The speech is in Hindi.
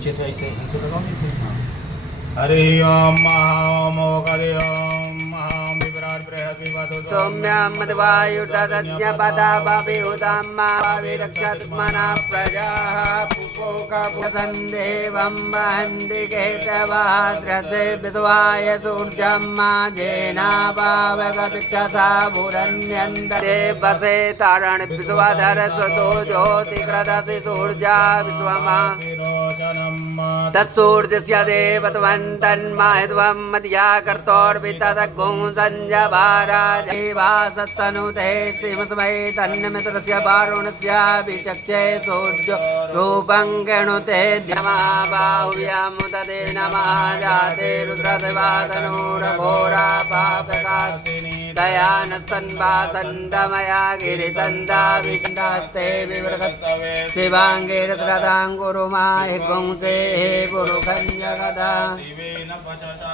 पीछे से ऐसे लगाओ नीचे। हाँ। हरि ओम महामोकरि ओम महाम विराट बृहद विवादो सौम्यं मदवायुतज्ञपदा बभिहुतम्मा विरक्षत्मना प्रजाः पुपोकपुषन् देवं वहन्ति केतवाद्रसे विद्वाय सूर्यं जेनापावगतिक्षसा भुरन्यन्तरे वसे तारण विश्वधर स्वतो ज्योतिकृतसि सूर्या विश्वमा तत्सूर्यस्य देवत्वन्तन्माहित्वं मद्या कर्तोर्वितदग्गुं संजभाराजेवासस्तनुते श्रीमस्मै तन्नमित्रस्य वारुणस्य विचक्षे सूर्यो रूपं गणुते ध्यमा बाहुव्यामुदते नमः जाते रुद्रदेवातनूरघोरा पापकासिनी दयानस्तन्वासन्दमया गिरिसन्दा विचण्डास्ते विवृतस्तवे शिवाङ्गे रत्रादां गुरुमाहि गुंसे हे गुरुखञ्जगदा शिवेन पचसा